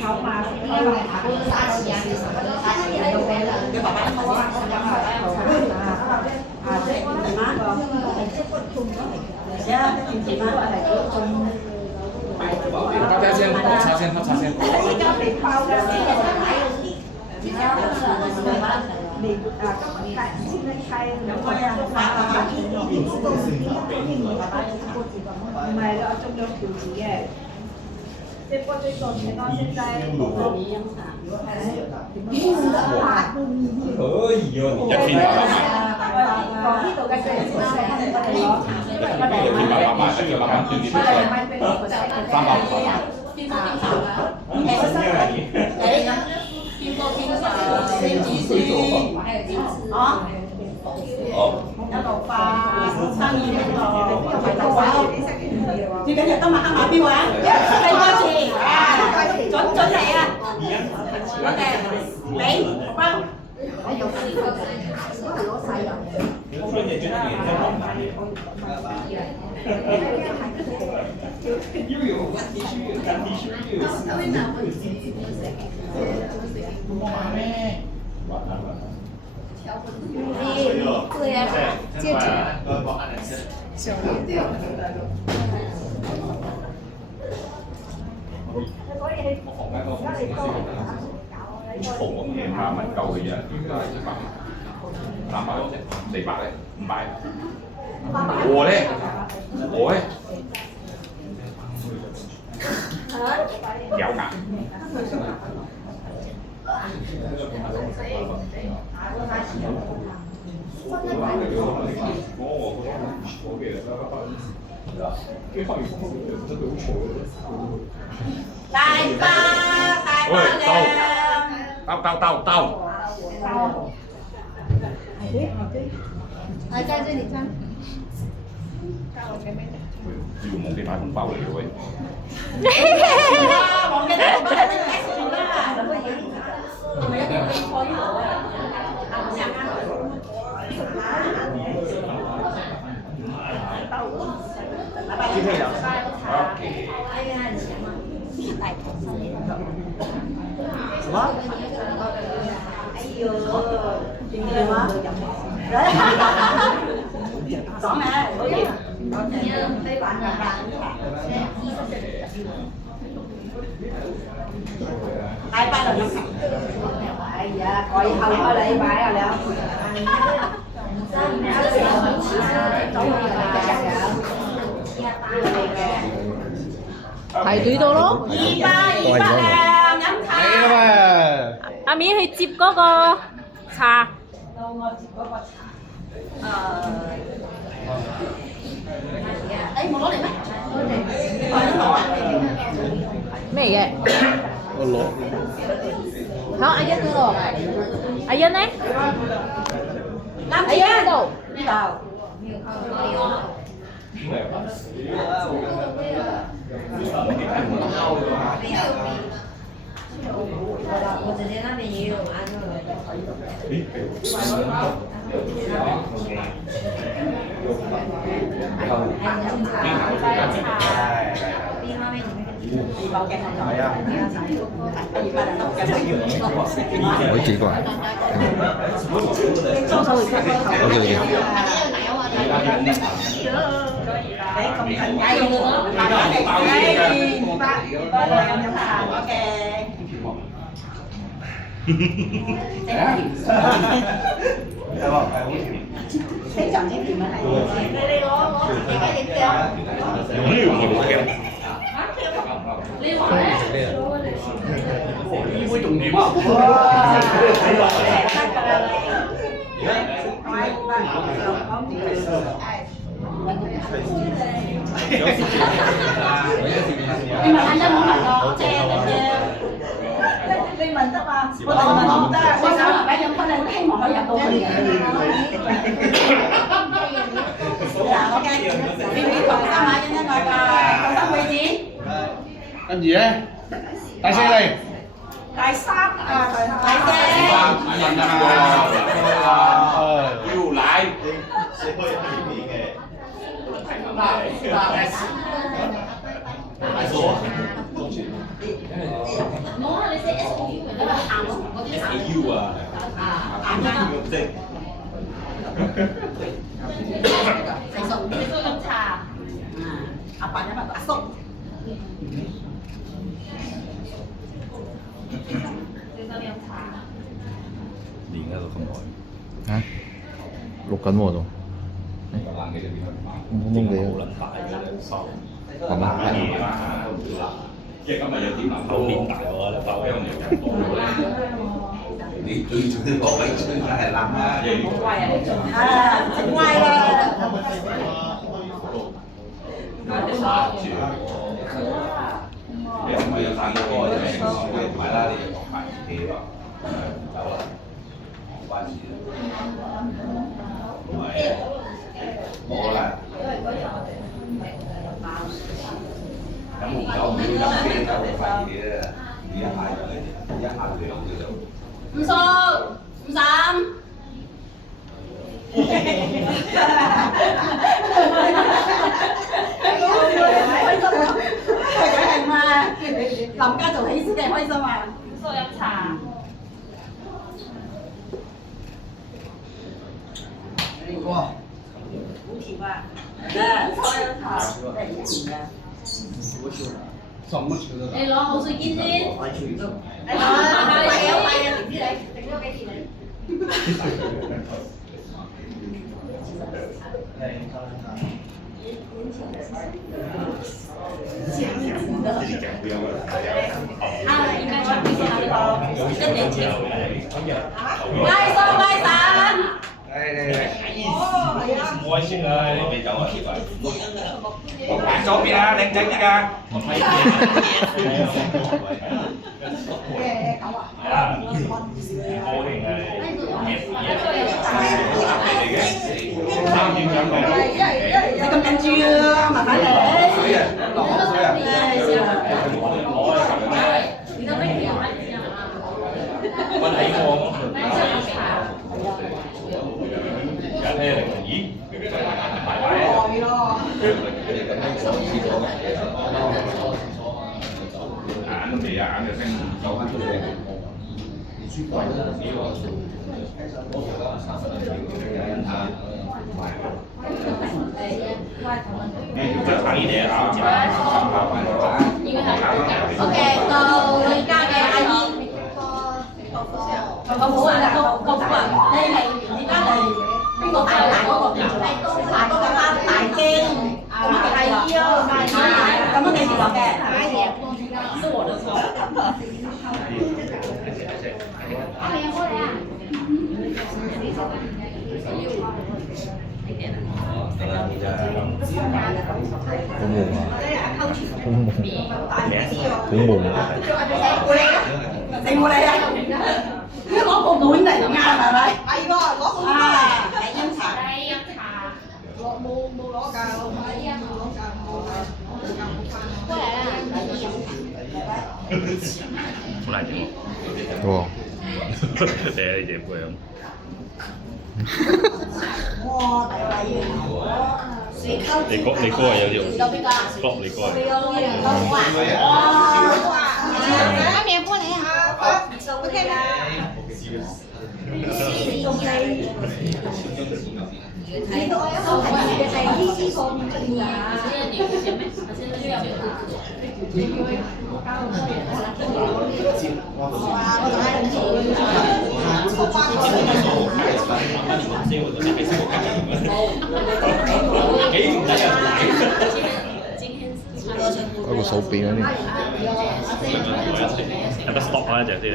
口嘛，沙士啊，沙士有名啦，你爸爸好啊，即係點啊？係啊，點啊？大家先喝茶先，喝茶先。依家未包㗎，你開兩個人唔係啦，中咗條子嘅。即係波最重要咯，現在可以哦，一天800萬。呢度嘅最少係100萬，100萬，對唔住，300萬。邊個邊手㗎？邊個邊手？先至先，還有金子。有綠化生意呢個，最緊要今日黑馬標啊！計多次啊，準嚟啊！我哋俾紅包。对呀，戒指，小链。重嘢500蚊夠嘅啫，應該係300多隻，400咧，500。我咧，有㗎。大包大包靚。兜。来在这里看。要忘記買紅包嚟嘅喂。哇！忘記咗我哋呢個 S 號啦，係咪一定要放呢度啊？什麼？哎呦，點點啊？講咩？好嘢。飛板㗎。大班嚟飲。哎呀，改後個禮拜啊你。排隊到咯。200兩飲茶。嚟啦喂！阿咪去接嗰個茶。到我接嗰個茶。冇攞嚟咩？咩嘅？我攞。好，阿欣嗰度。阿欣呢？阿欣喺度。呢度。我姐姐那邊也有啊，我幾個啊？裝手回家。OK。你咁近解用喎，慢慢嚟。200兩飲茶，OK。非常之甜啊！你攞自己嘅影相。你話咧？呢杯仲點啊？哇！得㗎啦你。你問下有冇問我借嘅啫？你問得嘛？我哋問唔得，我想入嚟飲翻，我希望可以入到去嘅。嗱，OK，你呢台三買緊一外賣，後生貴子。跟住咧，第四嚟。第三啊，第四。要奶。鹹咯，嗰啲鹹。腰啊，鹹啊！即係成熟，你都飲茶。阿伯飲埋阿叔。練喺度咁耐。嚇？錄緊喎仲。冷氣就變咗懵懵地好撚大嘅收。係嘛？即係今日有啲南口面大喎，你爆香嚟嘅。你最重要個位最係冷啊！啊，整歪啦！殺住。你唔係有生嗰個就係唔係啦？你就講埋自己話走啦，關事啦。唔係冇啦。飲紅酒唔要飲啤酒快啲嘅，你一下就涼嘅就。五叔，五嬸。梗係嘛，林家做喜事梗係開心啊！五叔飲茶。哇！好甜啊！五叔飲茶，真係甜啊！怎麼吃得到？你攞口水肩先。完全都。係啊，唔知你整咗幾錢你？啊，應該唱俾先啦，呢個1年前。拉手拉散。開先啦，你未走啊？玩左邊啊，靚仔啲㗎。係啊，我哋係3點上嚟。你咁緊張啊，麻煩你。水啊，落口水啊！我睇我。人咧嚟咦？排排啊！眼都未啊，眼就升走翻出嚟。書櫃啦，呢個你要再睇嘢啊！OK， 到而家嘅阿姨。個婦啊，個婦啊，你嚟而家嚟邊個大嗰個叫做？大嗰個大蒸，咁啊係啊，咁樣你哋落嘅。是我的錯。好悶啊！整過嚟啊！攞個碗嚟啱係咪？係喎，攞個碗嚟飲茶。冇攞㗎，我冇攞㗎。過嚟啦！出嚟點？哇！你係隻杯咁。哇！大位你哥係有條 blog 你哥係。哇！阿面過嚟啊！好，OK 啦。嗰個手柄嗰啲。有得 stop 啊！一隻啲嘢。